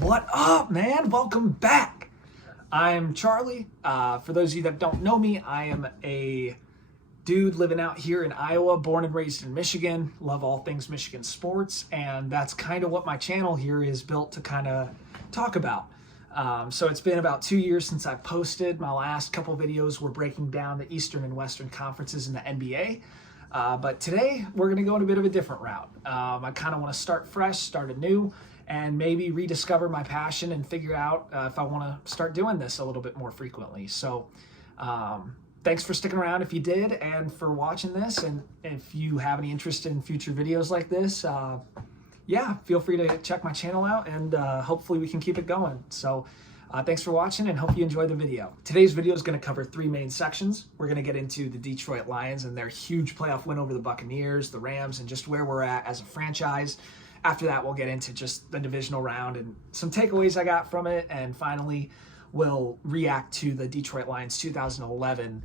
What up, man? Welcome back. I'm Charlie. For those of you that don't know me, I am a dude living out here in Iowa, born and raised in Michigan. Love all things Michigan sports, and that's kind of what my channel here is built to kind of talk about. So it's been about 2 years since I posted. My last couple videos were breaking down the Eastern and Western conferences in the NBA. But today we're going to go in a bit of a different route. I kind of want to start fresh, start anew, and maybe rediscover my passion and figure out if I want to start doing this a little bit more frequently. So thanks for sticking around if you did, and for watching this. And if you have any interest in future videos like this, yeah, feel free to check my channel out, and hopefully we can keep it going. So thanks for watching, and hope you enjoy the video. Today's video is going to cover three main sections. We're going to get into the Detroit Lions and their huge playoff win over the Buccaneers, the Rams, and just where we're at as a franchise. After that, we'll get into just the divisional round and some takeaways I got from it. And finally, we'll react to the Detroit Lions 2011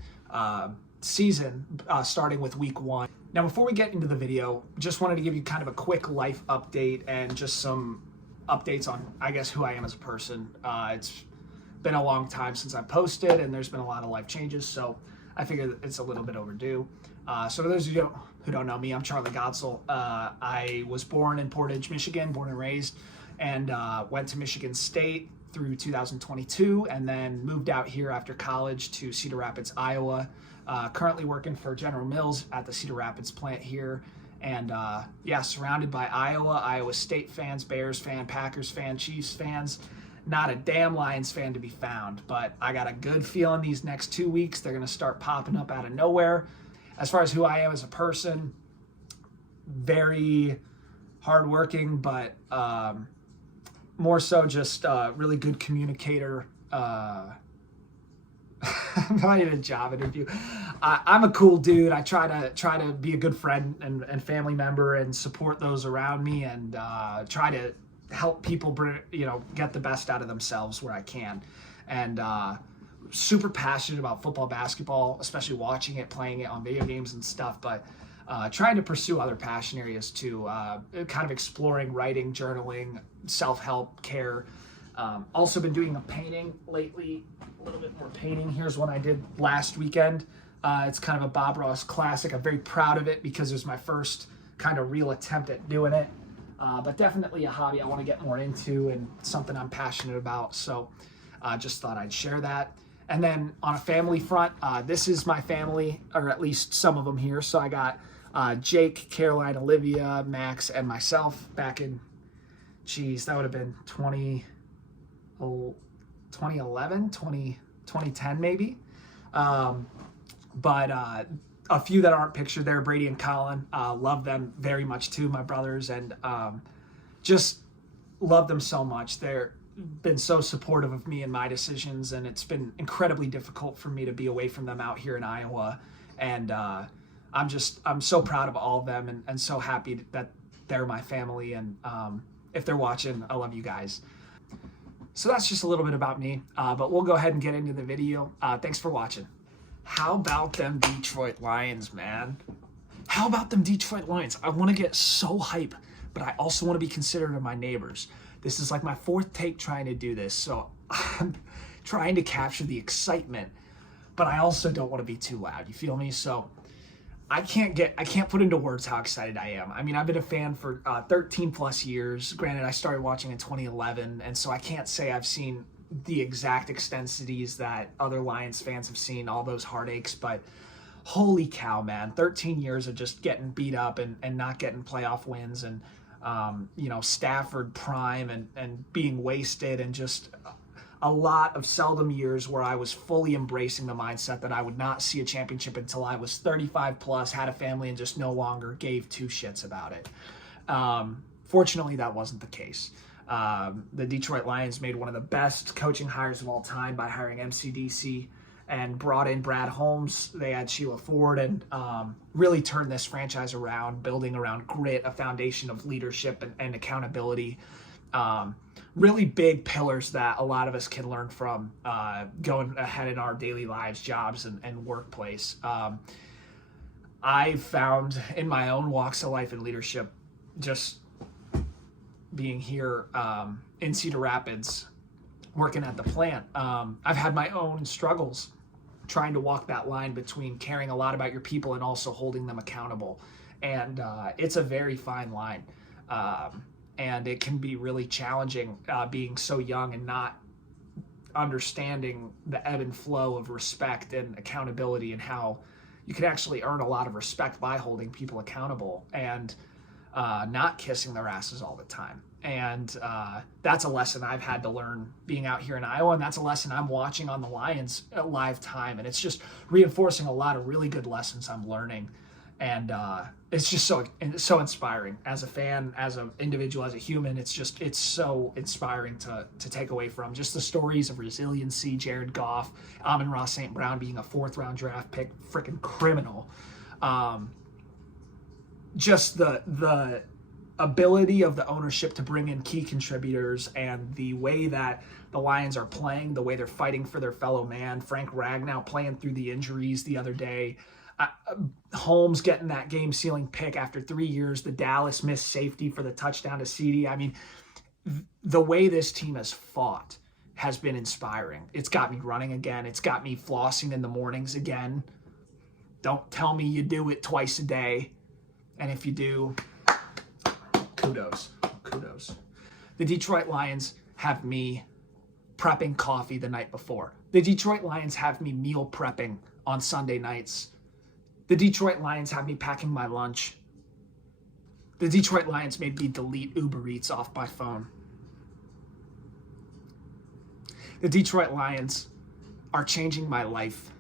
season, starting with week 1. Now, before we get into the video, just wanted to give you kind of a quick life update and just some updates on, I guess, who I am as a person. It's been a long time since I posted, and there's been a lot of life changes, so I figure it's a little bit overdue. So for those of you who don't know me, I'm Charlie Gotzel. I was born in Portage, Michigan, born and raised, and went to Michigan State through 2022, and then moved out here after college to Cedar Rapids, Iowa. Currently working for General Mills at the Cedar Rapids plant here. And yeah, surrounded by Iowa State fans, Bears fan, Packers fan, Chiefs fans. Not a damn Lions fan to be found, but I got a good feeling these next 2 weeks they're going to start popping up out of nowhere. As far as who I am as a person, very hardworking, but more so just really good communicator. I'm not in a job interview. I'm a cool dude. I try to be a good friend and family member and support those around me, and try to help people get the best out of themselves where I can. And super passionate about football, basketball, especially watching it, playing it on video games and stuff, but trying to pursue other passion areas too, kind of exploring writing, journaling, self-help, care. Also been doing a painting lately, a little bit more painting. Here's one I did last weekend. It's kind of a Bob Ross classic. I'm very proud of it because it was my first kind of real attempt at doing it. But definitely a hobby I want to get more into and something I'm passionate about. So just thought I'd share that. And then on a family front, this is my family, or at least some of them here. So I got Jake, Caroline, Olivia, Max, and myself back in, geez, that would have been 2011, 2010 maybe. But a few that aren't pictured there, Brady and Colin, love them very much too, my brothers, and just love them so much. They're been so supportive of me and my decisions, and it's been incredibly difficult for me to be away from them out here in Iowa. And I'm so proud of all of them, and so happy that they're my family. And if they're watching, I love you guys. So that's just a little bit about me, but we'll go ahead and get into the video. Thanks for watching. How about them Detroit Lions, man? How about them Detroit Lions? I want to get so hype, but I also want to be considerate of my neighbors. This is like my 4th take trying to do this, so I'm trying to capture the excitement, but I also don't want to be too loud. You feel me? So I can't put into words how excited I am. I mean, I've been a fan for 13 plus years. Granted, I started watching in 2011, and so I can't say I've seen the exact extensities that other Lions fans have seen, all those heartaches, but holy cow, man, 13 years of just getting beat up and not getting playoff wins, and Stafford prime and being wasted, and just a lot of seldom years where I was fully embracing the mindset that I would not see a championship until I was 35 plus, had a family, and just no longer gave two shits about it. Fortunately, that wasn't the case. The Detroit Lions made one of the best coaching hires of all time by hiring MCDC and brought in Brad Holmes. They had Sheila Ford, and really turned this franchise around, building around grit, a foundation of leadership and accountability. Really big pillars that a lot of us can learn from going ahead in our daily lives, jobs, and workplace. I've found in my own walks of life and leadership, just being here in Cedar Rapids working at the plant. I've had my own struggles trying to walk that line between caring a lot about your people and also holding them accountable. And it's a very fine line. And it can be really challenging being so young and not understanding the ebb and flow of respect and accountability, and how you can actually earn a lot of respect by holding people accountable and not kissing their asses all the time. And that's a lesson I've had to learn being out here in Iowa, and that's a lesson I'm watching on the Lions at live time. And it's just reinforcing a lot of really good lessons I'm learning. And it's just so inspiring as a fan, as an individual, as a human. It's so inspiring to take away from just the stories of resiliency. Jared Goff, Amon-Ra St. Brown being a 4th-round draft pick, freaking criminal. Just the ability of the ownership to bring in key contributors, and the way that the Lions are playing, the way they're fighting for their fellow man. Frank Ragnow playing through the injuries the other day. Holmes getting that game-sealing pick after 3 years. The Dallas missed safety for the touchdown to CeeDee. I mean, the way this team has fought has been inspiring. It's got me running again. It's got me flossing in the mornings again. Don't tell me you do it twice a day. And if you do, kudos. The Detroit Lions have me prepping coffee the night before. The Detroit Lions have me meal prepping on Sunday nights. The Detroit Lions have me packing my lunch. The Detroit Lions made me delete Uber Eats off my phone. The Detroit Lions are changing my life.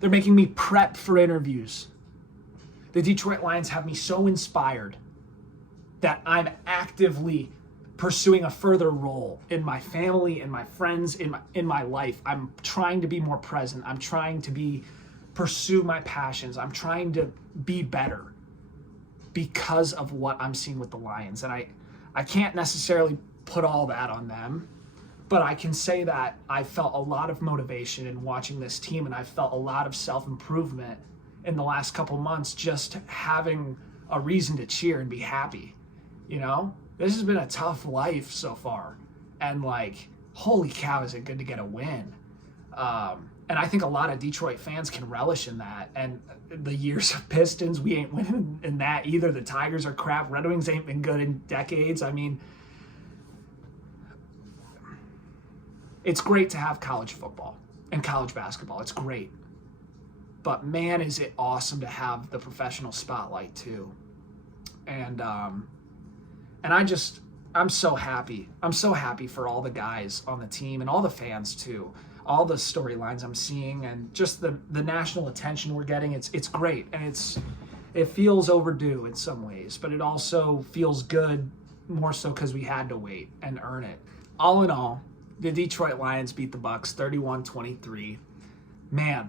They're making me prep for interviews. The Detroit Lions have me so inspired that I'm actively pursuing a further role in my family, in my friends, in my life. I'm trying to be more present. I'm trying to pursue my passions. I'm trying to be better because of what I'm seeing with the Lions. And I can't necessarily put all that on them, but I can say that I felt a lot of motivation in watching this team, and I felt a lot of self-improvement in the last couple months, just having a reason to cheer and be happy. You know, this has been a tough life so far, and like, holy cow, is it good to get a win. And I think a lot of Detroit fans can relish in that. And the years of Pistons, we ain't winning in that either. The Tigers are crap. Red Wings ain't been good in decades. I mean, it's great to have college football and college basketball. It's great. But man, is it awesome to have the professional spotlight too. And I'm so happy. I'm so happy for all the guys on the team and all the fans too. All the storylines I'm seeing, and just the national attention we're getting. It's great, and it feels overdue in some ways, but it also feels good, more so because we had to wait and earn it. All in all, the Detroit Lions beat the Bucs 31-23. Man,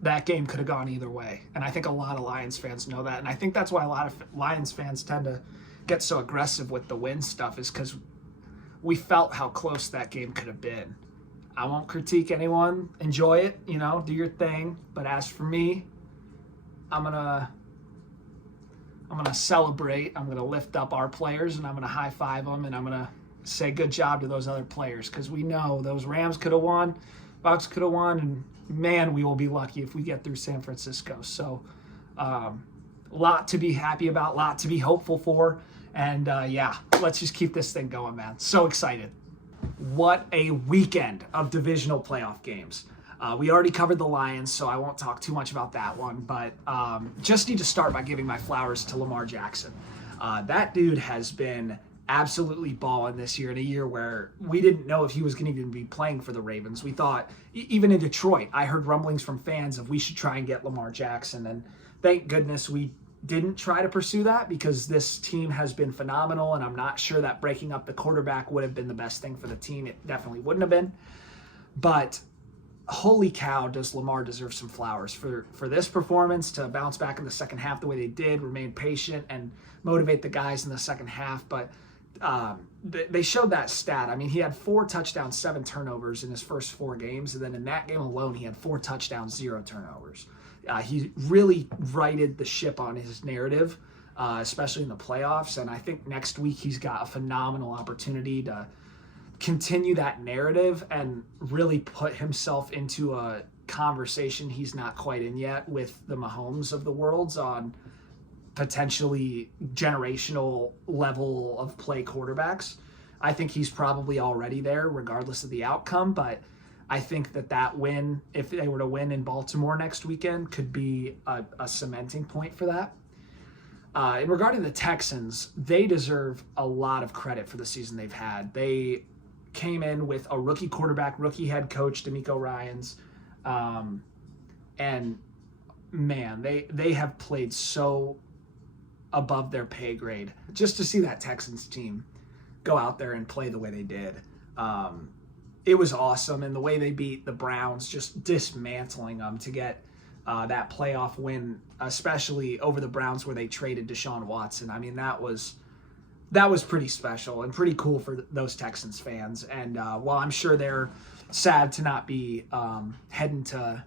that game could have gone either way, and I think a lot of Lions fans know that, and I think that's why a lot of Lions fans tend to get so aggressive with the win stuff, is because we felt how close that game could have been. I won't critique anyone. Enjoy it, you know, do your thing. But as for me, I'm gonna celebrate. I'm gonna lift up our players, and I'm gonna high five them, and I'm gonna say good job to those other players, because we know those Rams could have won, Bucs could have won, and man, we will be lucky if we get through San Francisco. So, a lot to be happy about, a lot to be hopeful for, and yeah, let's just keep this thing going, man. So excited. What a weekend of divisional playoff games. We already covered the Lions, so I won't talk too much about that one, but just need to start by giving my flowers to Lamar Jackson. That dude has been absolutely balling this year, in a year where we didn't know if he was going to even be playing for the Ravens. We thought, even in Detroit, I heard rumblings from fans of we should try and get Lamar Jackson, and thank goodness we didn't try to pursue that, because this team has been phenomenal, and I'm not sure that breaking up the quarterback would have been the best thing for the team. It definitely wouldn't have been. But holy cow, does Lamar deserve some flowers for this performance, to bounce back in the second half the way they did, remain patient, and motivate the guys in the second half. But they showed that stat. I mean, he had 4 touchdowns, 7 turnovers in his first 4 games, and then in that game alone, he had 4 touchdowns, 0 turnovers. He really righted the ship on his narrative especially in the playoffs. And I think next week he's got a phenomenal opportunity to continue that narrative and really put himself into a conversation he's not quite in yet with the Mahomes of the world on potentially generational level of play quarterbacks. I think he's probably already there regardless of the outcome, but I think that win, if they were to win in Baltimore next weekend, could be a cementing point for that. And regarding the Texans, they deserve a lot of credit for the season they've had. They came in with a rookie quarterback, rookie head coach, DeMeco Ryans, and man, they have played so above their pay grade. Just to see that Texans team go out there and play the way they did, it was awesome. And the way they beat the Browns, just dismantling them to get that playoff win, especially over the Browns where they traded Deshaun Watson. I mean, that was pretty special and pretty cool for those Texans fans. And while I'm sure they're sad to not be heading to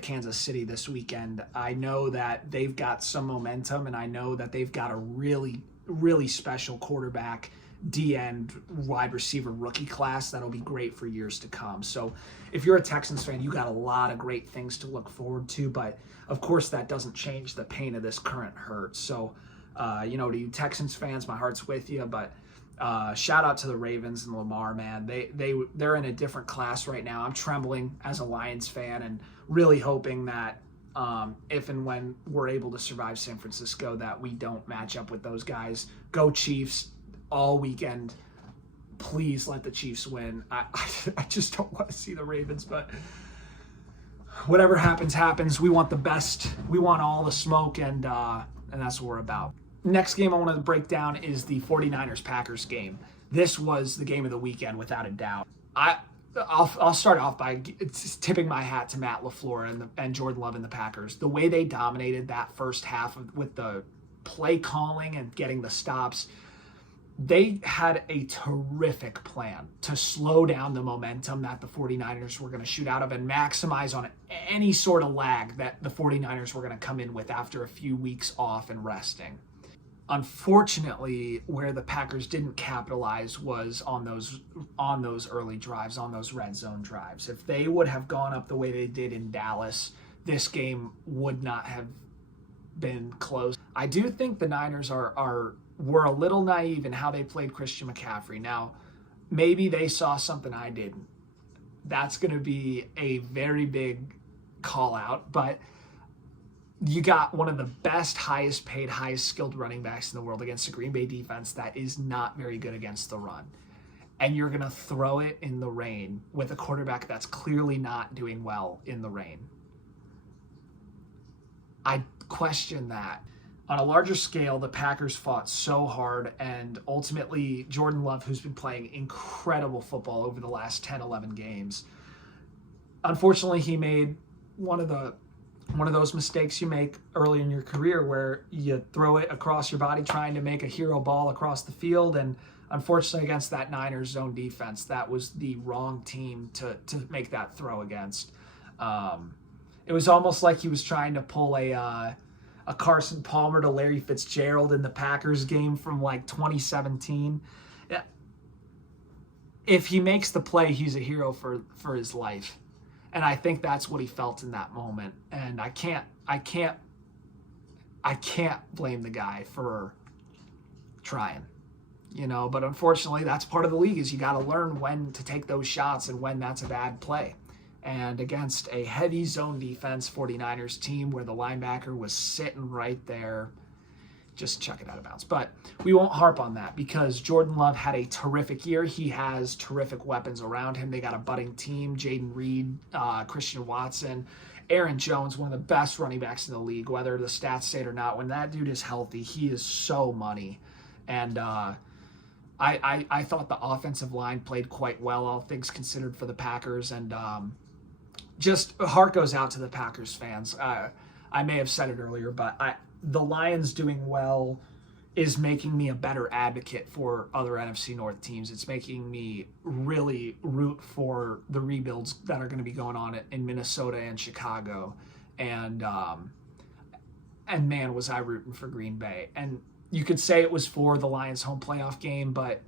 Kansas City this weekend, I know that they've got some momentum, and I know that they've got a really, really special quarterback, D-end, wide receiver rookie class that'll be great for years to come. So if you're a Texans fan, you got a lot of great things to look forward to, but of course that doesn't change the pain of this current hurt. So, to you Texans fans, my heart's with you, but shout out to the Ravens and Lamar, man. They're in a different class right now. I'm trembling as a Lions fan and really hoping that if and when we're able to survive San Francisco, that we don't match up with those guys. Go Chiefs all weekend. Please let the Chiefs win. I just don't want to see the Ravens, but whatever happens. We want the best. We want all the smoke, and that's what we're about. Next game I want to break down is the 49ers-Packers game. This was the game of the weekend, without a doubt. I'll start off by tipping my hat to Matt LaFleur and Jordan Love and the Packers. The way they dominated that first half with the play calling and getting the stops, they had a terrific plan to slow down the momentum that the 49ers were going to shoot out of and maximize on any sort of lag that the 49ers were going to come in with after a few weeks off and resting. Unfortunately, where the Packers didn't capitalize was on those early drives, on those red zone drives. If they would have gone up the way they did in Dallas, this game would not have been close. I do think the Niners were a little naive in how they played Christian McCaffrey. Now, maybe they saw something I didn't. That's going to be a very big call out, but you got one of the best, highest paid, highest skilled running backs in the world against a Green Bay defense that is not very good against the run. And you're going to throw it in the rain with a quarterback that's clearly not doing well in the rain. I question that. On a larger scale, the Packers fought so hard, and ultimately Jordan Love, who's been playing incredible football over the last 10, 11 games, unfortunately he made one of those mistakes you make early in your career where you throw it across your body trying to make a hero ball across the field, and unfortunately against that Niners zone defense, that was the wrong team to make that throw against. It was almost like he was trying to pull a Carson Palmer to Larry Fitzgerald in the Packers game from like 2017. If he makes the play, he's a hero for his life. And I think that's what he felt in that moment. And I can't blame the guy for trying, but unfortunately that's part of the league, is you got to learn when to take those shots and when that's a bad play. And against a heavy zone defense 49ers team where the linebacker was sitting right there, just chuck it out of bounds. But we won't harp on that because Jordan Love had a terrific year. He has terrific weapons around him. They got a budding team, Jaden Reed, Christian Watson, Aaron Jones, one of the best running backs in the league, whether the stats say it or not. When that dude is healthy, he is so money. And I thought the offensive line played quite well, all things considered, for the Packers. And just heart goes out to the Packers fans. I may have said it earlier, but the Lions doing well is making me a better advocate for other NFC North teams. It's making me really root for the rebuilds that are going to be going on in Minnesota and Chicago. And And man, was I rooting for Green Bay. And you could say it was for the Lions home playoff game, but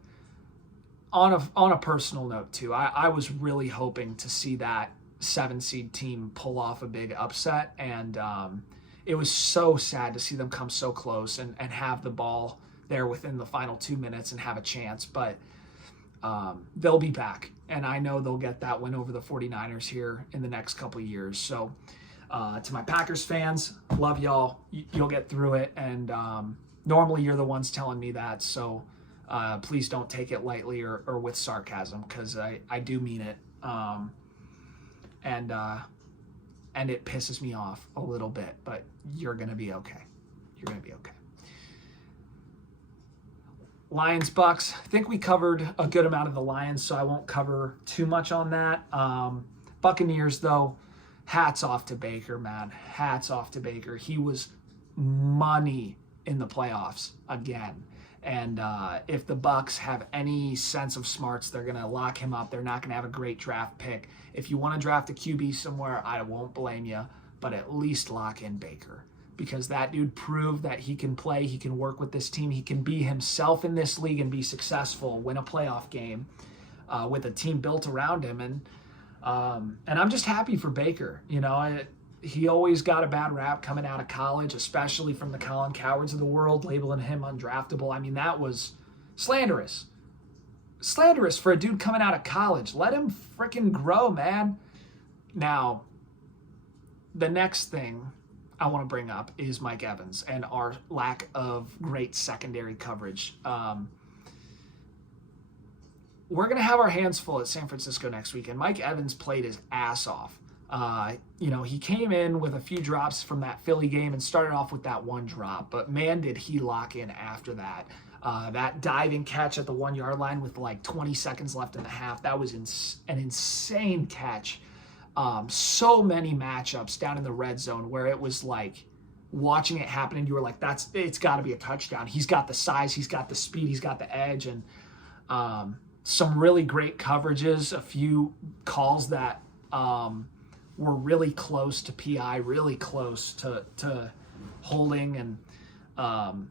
on a personal note too, I was really hoping to see that 7 seed team pull off a big upset. And it was so sad to see them come so close and have the ball there within the final 2 minutes and have a chance. But they'll be back. And I know they'll get that win over the 49ers here in the next couple of years. So to my Packers fans, love y'all. You'll get through it. And normally you're the ones telling me that. So please don't take it lightly or with sarcasm, because I do mean it. And it pisses me off a little bit, but you're going to be okay. You're going to be okay. Lions, Bucks. I think we covered a good amount of the Lions, so I won't cover too much on that. Buccaneers, though, hats off to Baker, man. Hats off to Baker. He was money in the playoffs again. And if the Bucks have any sense of smarts, they're going to lock him up. They're not going to have a great draft pick. If you want to draft a QB somewhere, I won't blame you, but at least lock in Baker, because that dude proved that he can play, he can work with this team, he can be himself in this league and be successful, win a playoff game with a team built around him. And I'm just happy for Baker. You know, he always got a bad rap coming out of college, especially from the Colin Cowards of the world, labeling him undraftable. I mean, that was slanderous. Slanderous for a dude coming out of college. Let him freaking grow, man. Now, the next thing I want to bring up is Mike Evans and our lack of great secondary coverage. We're going to have our hands full at San Francisco next week, and Mike Evans played his ass off. He came in with a few drops from that Philly game and started off with that one drop, but man, did he lock in after that. That diving catch at the 1 yard line with like 20 seconds left in the half, that was an insane catch. So many matchups down in the red zone where it was like watching it happen and you were like, it's got to be a touchdown. He's got the size, he's got the speed, he's got the edge, and some really great coverages, a few calls that were really close to PI, really close to holding, and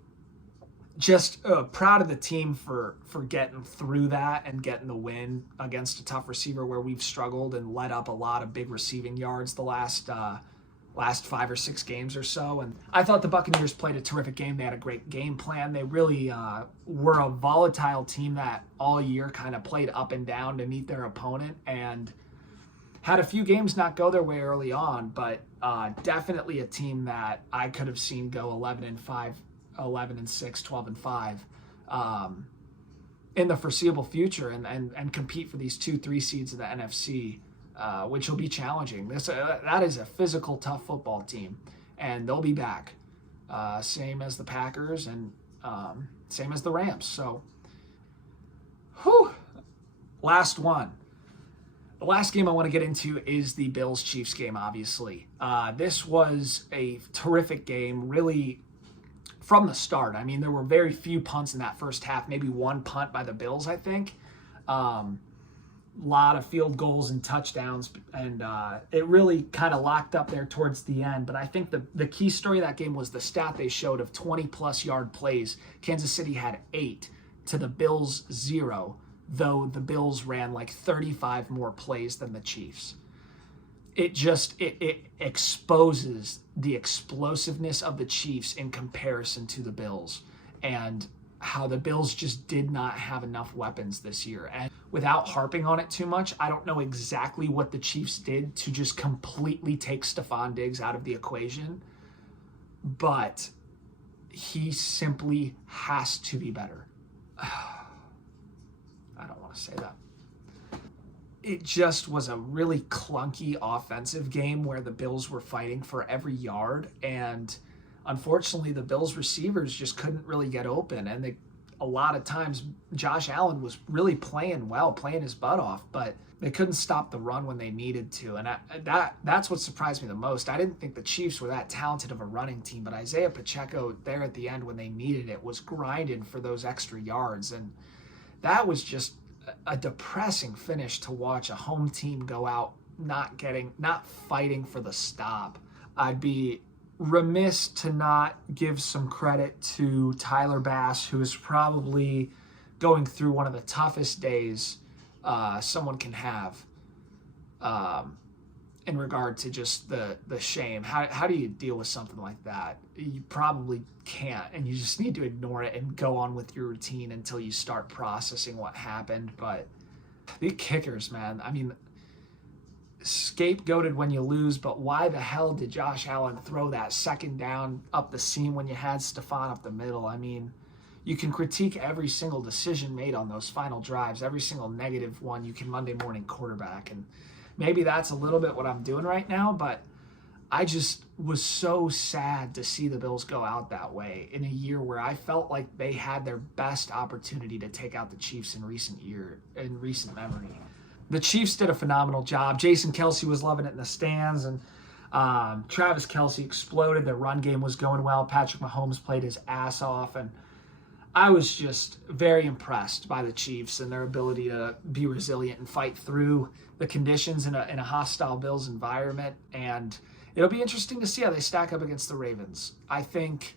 just proud of the team for getting through that and getting the win against a tough receiver where we've struggled and let up a lot of big receiving yards the last 5 or 6 games or so. And I thought the Buccaneers played a terrific game. They had a great game plan. They really were a volatile team that all year kind of played up and down to meet their opponent, and had a few games not go their way early on, but definitely a team that I could have seen go 11-5, 11-6, 12-5 in the foreseeable future, and compete for these 2-3 seeds in the NFC, which will be challenging. That is a physical, tough football team, and they'll be back, same as the Packers and same as the Rams. So, last one. The last game I want to get into is the Bills-Chiefs game, obviously. This was a terrific game, really, from the start. I mean, there were very few punts in that first half, maybe one punt by the Bills, I think. Lot of field goals and touchdowns, and it really kind of locked up there towards the end. But I think the key story of that game was the stat they showed of 20-plus yard plays. Kansas City had 8 to the Bills 0, though the Bills ran like 35 more plays than the Chiefs. It exposes the explosiveness of the Chiefs in comparison to the Bills, and how the Bills just did not have enough weapons this year. And without harping on it too much, I don't know exactly what the Chiefs did to just completely take Stephon Diggs out of the equation, but he simply has to be better. I don't want to say that. It just was a really clunky offensive game where the Bills were fighting for every yard, and unfortunately the Bills receivers just couldn't really get open, and a lot of times Josh Allen was really playing well, playing his butt off, but they couldn't stop the run when they needed to, and that's what surprised me the most. I didn't think the Chiefs were that talented of a running team, but Isaiah Pacheco there at the end when they needed it was grinding for those extra yards, and that was just a depressing finish to watch a home team go out not fighting for the stop. I'd be remiss to not give some credit to Tyler Bass, who is probably going through one of the toughest days someone can have in regard to just the shame. How do you deal with something like that? You probably can't, and you just need to ignore it and go on with your routine until you start processing what happened. But the kickers, man, I mean, scapegoated when you lose, but why the hell did Josh Allen throw that second down up the seam when you had Stephon up the middle? I mean, you can critique every single decision made on those final drives, every single negative one you can Monday morning quarterback. And maybe that's a little bit what I'm doing right now, but I just was so sad to see the Bills go out that way in a year where I felt like they had their best opportunity to take out the Chiefs in recent memory. The Chiefs did a phenomenal job. Jason Kelce was loving it in the stands, and Travis Kelce exploded. Their run game was going well. Patrick Mahomes played his ass off, and I was just very impressed by the Chiefs and their ability to be resilient and fight through the conditions in a hostile Bills environment. And it'll be interesting to see how they stack up against the Ravens. I think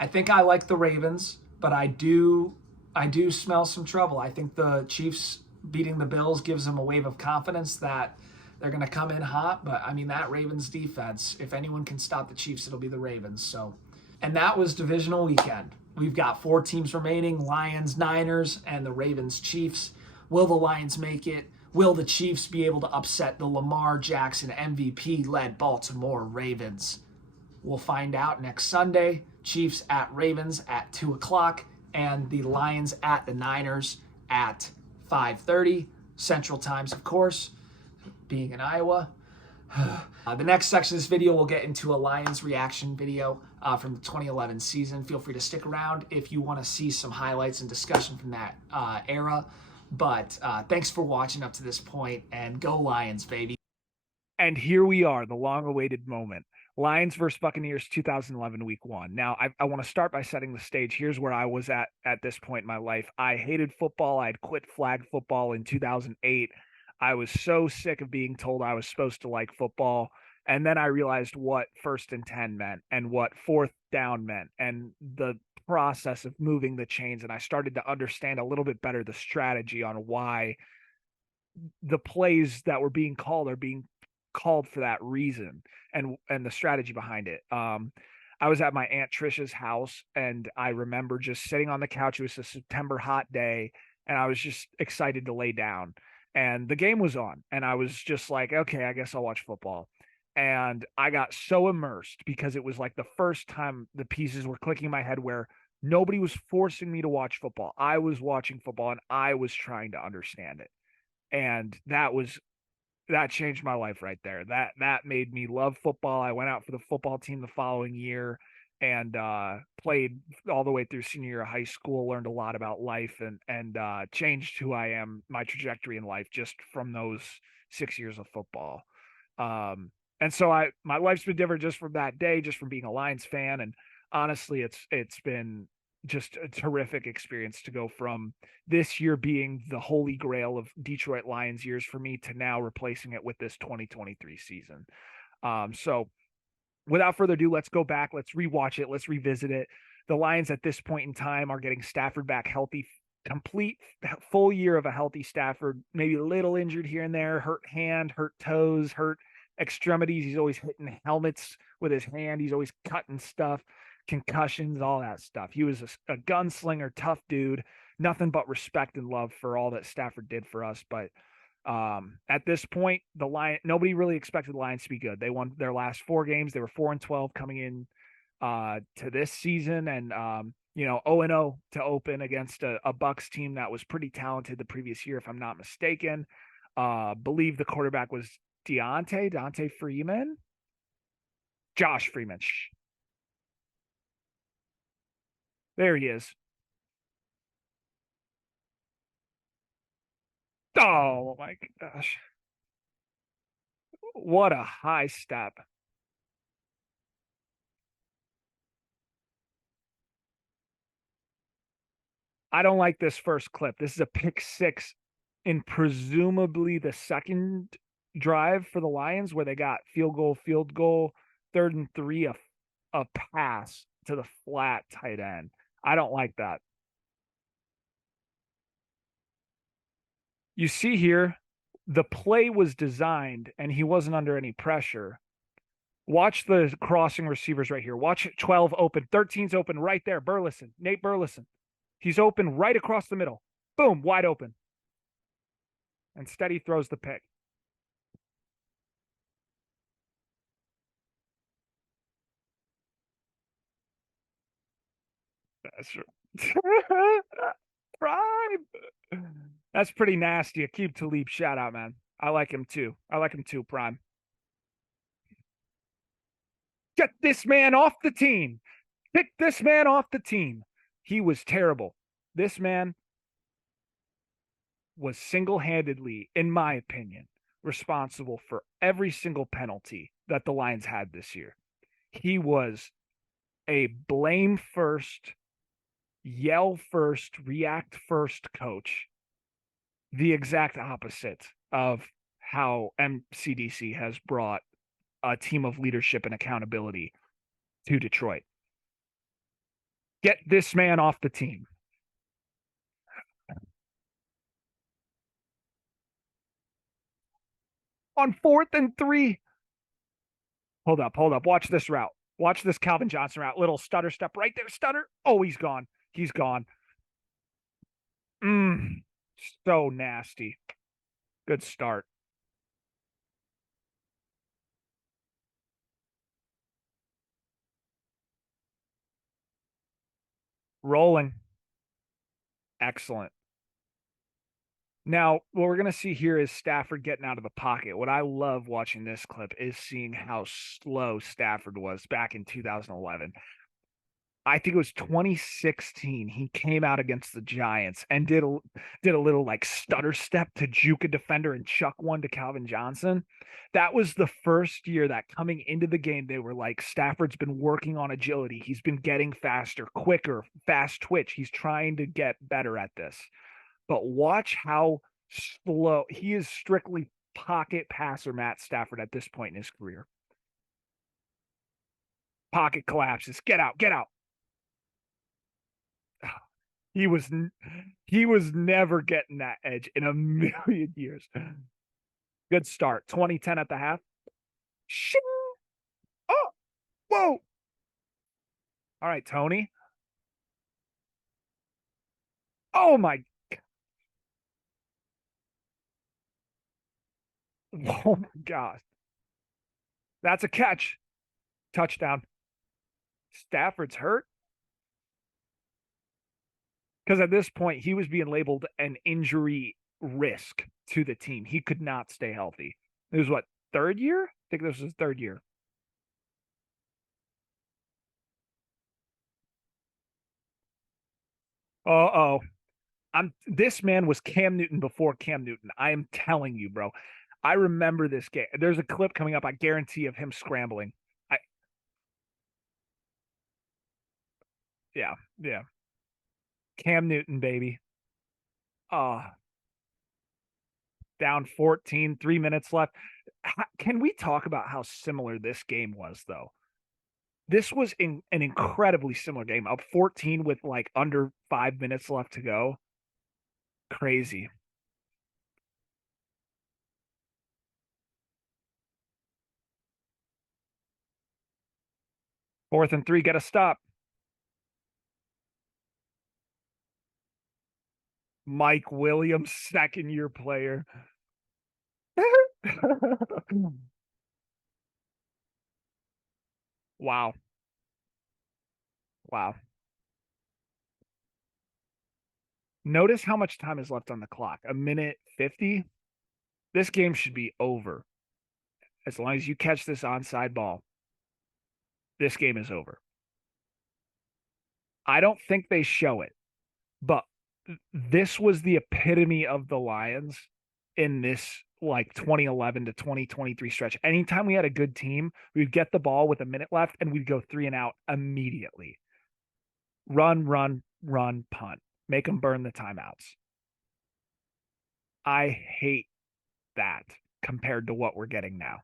I like the Ravens, but I do smell some trouble. I think the Chiefs beating the Bills gives them a wave of confidence that they're going to come in hot. But I mean, that Ravens defense, if anyone can stop the Chiefs, it'll be the Ravens. So, and that was divisional weekend. We've got 4 teams remaining: Lions, Niners, and the Ravens, Chiefs. Will the Lions make it? Will the Chiefs be able to upset the Lamar Jackson MVP-led Baltimore Ravens? We'll find out next Sunday. Chiefs at Ravens at 2 o'clock, and the Lions at the Niners at 5:30 Central Times, of course, being in Iowa. The next section of this video, we'll get into a Lions reaction video from the 2011 season. Feel free to stick around if you want to see some highlights and discussion from that era. But thanks for watching up to this point, and go Lions, baby. And here we are, the long-awaited moment. Lions versus Buccaneers 2011 week 1. Now, I want to start by setting the stage. Here's where I was at this point in my life. I hated football. I had quit flag football in 2008. I was so sick of being told I was supposed to like football. And then I realized what 1st and 10 meant and what 4th down meant and the process of moving the chains. And I started to understand a little bit better the strategy on why the plays that were being called are being called for that reason, and the strategy behind it. I was at my Aunt Trisha's house, and I remember just sitting on the couch. It was a September hot day, and I was just excited to lay down. And the game was on, and I was just like, okay, I guess I'll watch football. And I got so immersed because it was like the first time the pieces were clicking in my head where nobody was forcing me to watch football. I was watching football, and I was trying to understand it. And that changed my life right there. That made me love football. I went out for the football team the following year and played all the way through senior year of high school, learned a lot about life and changed who I am, my trajectory in life just from those 6 years of football. And so my life's been different just from that day, just from being a Lions fan. And honestly, it's been just a terrific experience to go from this year being the holy grail of Detroit Lions years for me to now replacing it with this 2023 season. So without further ado, let's go back. Let's rewatch it. Let's revisit it. The Lions at this point in time are getting Stafford back healthy, complete full year of a healthy Stafford, maybe a little injured here and there, hurt hand, hurt toes, hurt extremities. He's always hitting helmets with his hand. He's always cutting stuff, concussions, all that stuff. He was a gunslinger, tough dude, nothing but respect and love for all that Stafford did for us. But at this point, nobody really expected the Lions to be good. They won their last 4 games. They were 4-12 coming in to this season, and 0-0 to open against a Bucs team that was pretty talented the previous year, if I'm not mistaken. Believe the quarterback was Dante Freeman, Josh Freeman. There he is. Oh my gosh. What a high step. I don't like this first clip. This is a pick 6 in presumably the second drive for the Lions where they got field goal, 3rd and 3, a pass to the flat tight end. I don't like that. You see here, the play was designed and he wasn't under any pressure. Watch the crossing receivers right here. Watch 12 open. 13's open right there. Burleson, Nate Burleson. He's open right across the middle. Boom, wide open. Instead, he throws the pick. That's Prime. That's pretty nasty. Akeem Talib, shout out, man. I like him too. Prime. Get this man off the team. Pick this man off the team. He was terrible. This man was single-handedly, in my opinion, responsible for every single penalty that the Lions had this year. He was a blame first, yell first, react first coach. The exact opposite of how MCDC has brought a team of leadership and accountability to Detroit. Get this man off the team. On 4th and 3. Hold up. Watch this route. Watch this Calvin Johnson route. Little stutter step right there. Stutter. Oh, he's gone. So nasty. Good start. Rolling. Excellent. Now, what we're going to see here is Stafford getting out of the pocket. What I love watching this clip is seeing how slow Stafford was back in 2011. I think it was 2016. He came out against the Giants and did a little like stutter step to juke a defender and chuck one to Calvin Johnson. That was the first year that coming into the game, they were like, Stafford's been working on agility. He's been getting faster, quicker, fast twitch. He's trying to get better at this. But watch how slow he is. Strictly pocket passer, Matt Stafford, at this point in his career. Pocket collapses. Get out. He was never getting that edge in a million years. Good start. 2010 at the half. Shing! Oh, whoa. All right, Tony. Oh my. Oh my gosh. That's a catch. Touchdown. Stafford's hurt. Because at this point, he was being labeled an injury risk to the team. He could not stay healthy. It was what, 3rd year? I think this was his 3rd year. Uh-oh. This man was Cam Newton before Cam Newton. I am telling you, bro. I remember this game. There's a clip coming up, I guarantee, of him scrambling. Yeah. Cam Newton, baby. Down 14, 3 minutes left. Can we talk about how similar this game was, though? This was an incredibly similar game. Up 14 with like under 5 minutes left to go. Crazy. Fourth and 3, get a stop. Mike Williams, 2nd-year player. Wow. Notice how much time is left on the clock. 1:50. This game should be over. As long as you catch this onside ball, this game is over. I don't think they show it, but this was the epitome of the Lions in this like 2011 to 2023 stretch. Anytime we had a good team, we'd get the ball with a minute left and we'd go 3 and out immediately. Run, punt. Make them burn the timeouts. I hate that compared to what we're getting now.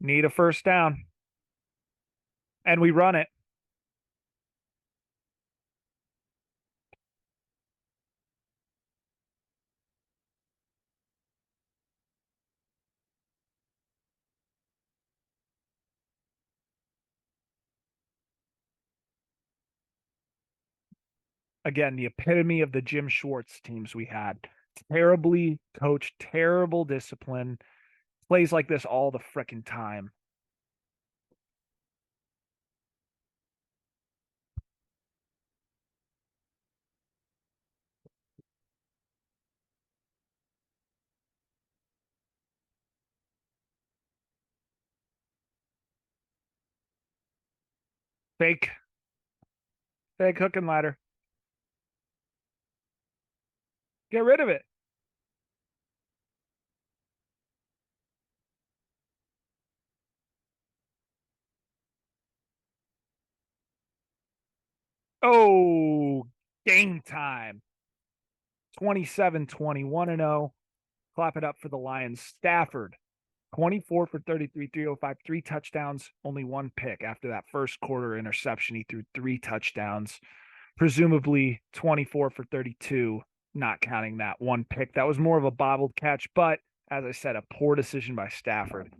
Need a first down. And we run it. Again, the epitome of the Jim Schwartz teams we had. Terribly coached, terrible discipline. Plays like this all the frickin' time. Fake hook and ladder. Get rid of it. Oh, game time. 27-21-0. Clap it up for the Lions. Stafford, 24 for 33, 305, 3 touchdowns, only 1 pick after that first quarter interception. He threw 3 touchdowns, presumably 24 for 32, not counting that 1 pick. That was more of a bobbled catch, but as I said, a poor decision by Stafford.